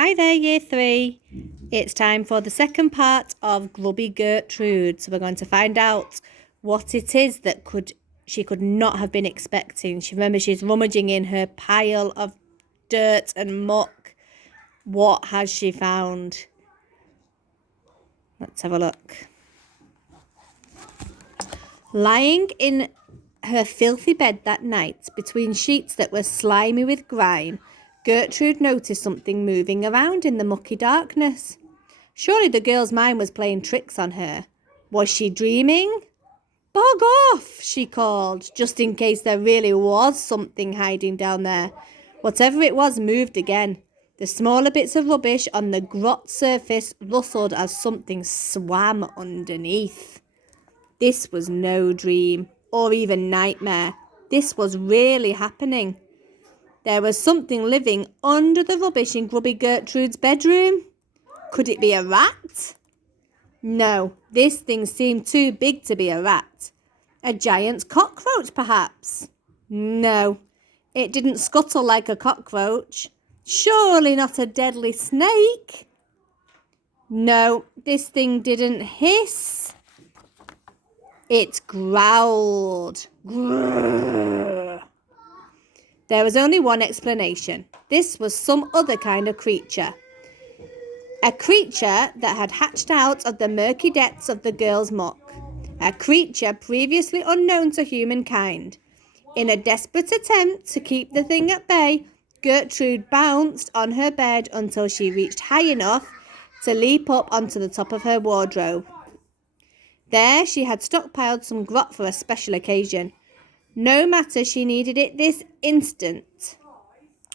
Hi there, Year 3. It's time for the second part of Grubby Gertrude. So we're going to find out what it is that she could not have been expecting. Remember, she's rummaging in her pile of dirt and muck. What has she found? Let's have a look. Lying in her filthy bed that night, between sheets that were slimy with grime, Gertrude noticed something moving around in the mucky darkness. Surely the girl's mind was playing tricks on her. Was she dreaming? "Bog off," she called, just in case there really was something hiding down there. Whatever it was moved again. The smaller bits of rubbish on the grot surface rustled as something swam underneath. This was no dream, or even nightmare. This was really happening. There was something living under the rubbish in Grubby Gertrude's bedroom. Could it be a rat? No, this thing seemed too big to be a rat. A giant cockroach, perhaps? No, it didn't scuttle like a cockroach. Surely not a deadly snake? No, this thing didn't hiss. It growled. Grrr. There was only one explanation. This was some other kind of creature. A creature that had hatched out of the murky depths of the girl's muck. A creature previously unknown to humankind. In a desperate attempt to keep the thing at bay, Gertrude bounced on her bed until she reached high enough to leap up onto the top of her wardrobe. There she had stockpiled some grot for a special occasion. No matter, she needed it this instant.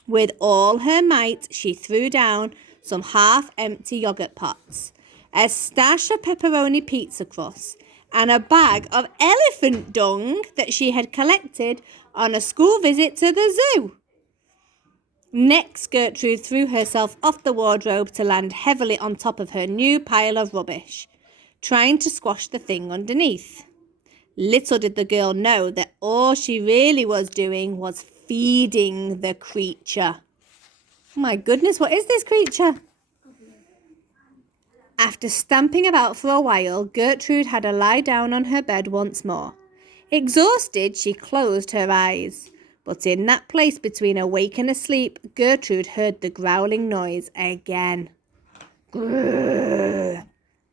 With all her might, she threw down some half-empty yogurt pots, a stash of pepperoni pizza crusts, and a bag of elephant dung that she had collected on a school visit to the zoo. Next, Gertrude threw herself off the wardrobe to land heavily on top of her new pile of rubbish, trying to squash the thing underneath. Little did the girl know that all she really was doing was feeding the creature. Oh my goodness, what is this creature? After stamping about for a while, Gertrude had to lie down on her bed once more. Exhausted, she closed her eyes. But in that place between awake and asleep, Gertrude heard the growling noise again. Grrr.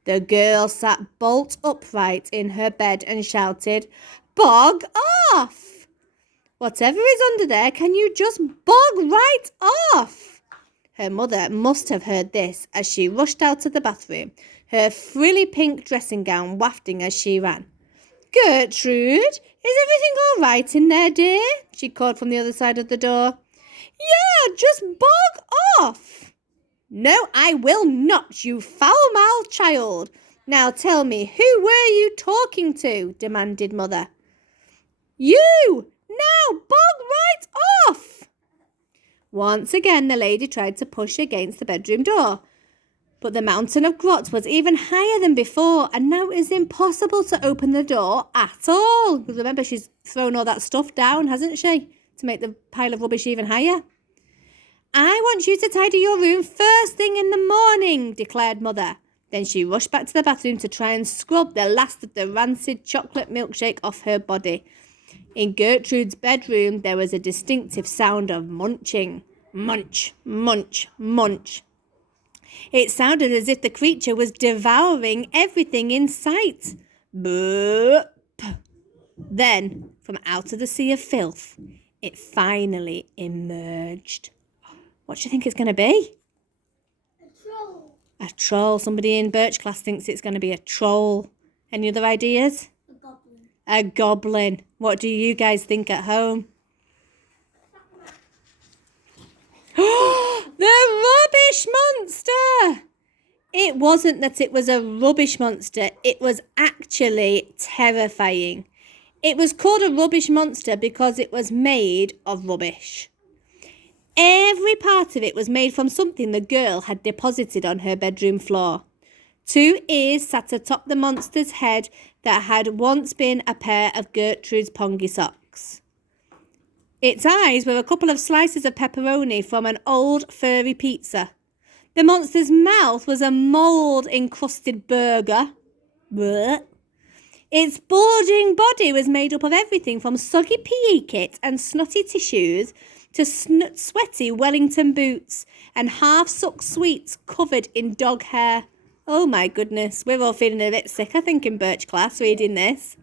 The girl sat bolt upright in her bed and shouted, "Bog off! Whatever is under there, can you just bog right off?" Her mother must have heard this as she rushed out of the bathroom, her frilly pink dressing gown wafting as she ran. "Gertrude, is everything all right in there, dear?" she called from the other side of the door. "Yeah, just bog off." "No, I will not, you foul-mouthed child. Now tell me, who were you talking to?" demanded Mother. "You! Now bog right off!" Once again, the lady tried to push against the bedroom door. But the mountain of grot was even higher than before, and now it is impossible to open the door at all. Because remember, she's thrown all that stuff down, hasn't she, to make the pile of rubbish even higher. "I want you to tidy your room first thing in the morning," declared Mother. Then she rushed back to the bathroom to try and scrub the last of the rancid chocolate milkshake off her body. In Gertrude's bedroom, there was a distinctive sound of munching. Munch, munch, munch. It sounded as if the creature was devouring everything in sight. Burp. Then, from out of the sea of filth, it finally emerged. What do you think it's going to be? A troll. A troll. Somebody in Birch class thinks it's going to be a troll. Any other ideas? A goblin. A goblin. What do you guys think at home? The rubbish monster! It wasn't that it was a rubbish monster. It was actually terrifying. It was called a rubbish monster because it was made of rubbish. Every part of it was made from something the girl had deposited on her bedroom floor. 2 ears sat atop the monster's head that had once been a pair of Gertrude's pongy socks. Its eyes were a couple of slices of pepperoni from an old furry pizza. The monster's mouth was a mould-encrusted burger. Blech. Its bulging body was made up of everything from soggy PE kit and snotty tissues to sweaty Wellington boots and half-sucked sweets covered in dog hair. Oh my goodness, we're all feeling a bit sick, I think, in Birch class reading this.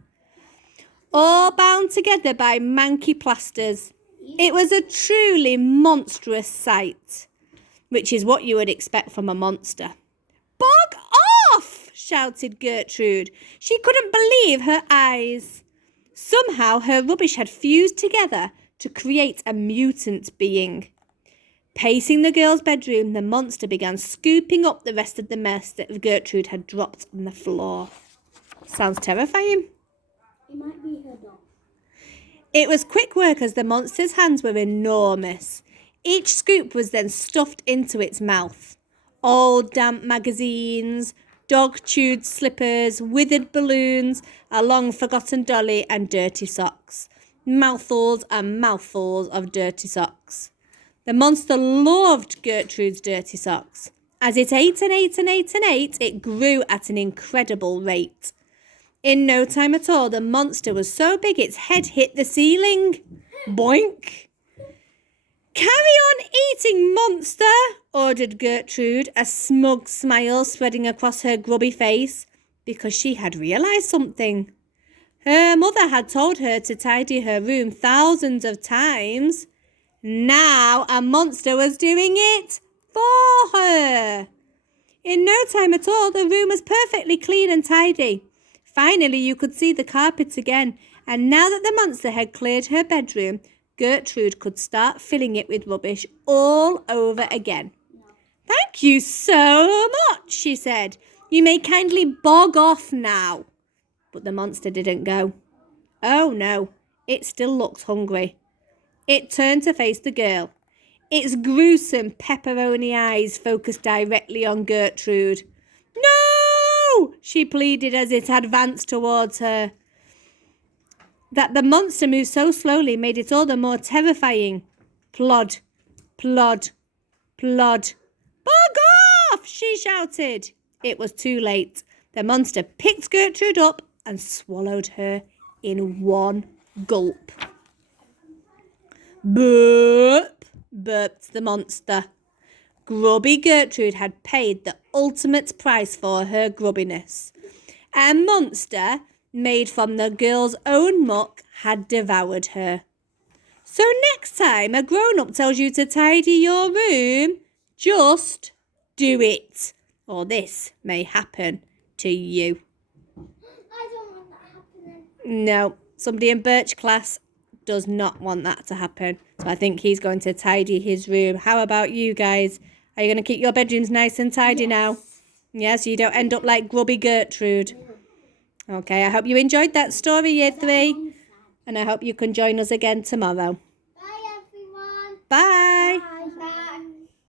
All bound together by manky plasters. It was a truly monstrous sight, which is what you would expect from a monster. Bog off! Shouted Gertrude. She couldn't believe her eyes. Somehow her rubbish had fused together to create a mutant being. Pacing the girl's bedroom, the monster began scooping up the rest of the mess that Gertrude had dropped on the floor. Sounds terrifying. It might be her dog. It was quick work as the monster's hands were enormous. Each scoop was then stuffed into its mouth. Old damp magazines, dog-chewed slippers, withered balloons, a long-forgotten dolly and dirty socks. Mouthfuls and mouthfuls of dirty socks. The monster loved Gertrude's dirty socks. As it ate and ate and ate and ate, it grew at an incredible rate. In no time at all, the monster was so big its head hit the ceiling. Boink! Carry on eating, monster, ordered Gertrude, a smug smile spreading across her grubby face, because she had realised something. Her mother had told her to tidy her room thousands of times. Now a monster was doing it for her. In no time at all, the room was perfectly clean and tidy. Finally, you could see the carpet again, and now that the monster had cleared her bedroom, Gertrude could start filling it with rubbish all over again. Thank you so much, she said. You may kindly bog off now. But the monster didn't go. Oh no, it still looked hungry. It turned to face the girl. Its gruesome pepperoni eyes focused directly on Gertrude. No, she pleaded as it advanced towards her. That the monster moved so slowly made it all the more terrifying. Plod, plod, plod. Bog off, she shouted. It was too late. The monster picked Gertrude up and swallowed her in one gulp. Burp, burped the monster. Grubby Gertrude had paid the ultimate price for her grubbiness. A monster made from the girl's own muck had devoured her. So next time a grown-up tells you to tidy your room, just do it, or this may happen to you. I don't want that happening. No, somebody in Birch class does not want that to happen. So I think he's going to tidy his room. How about you guys? Are you going to keep your bedrooms nice and tidy now? Yeah, so you don't end up like Grubby Gertrude. Okay, I hope you enjoyed that story, Year 3. And I hope you can join us again tomorrow. Bye, everyone. Bye.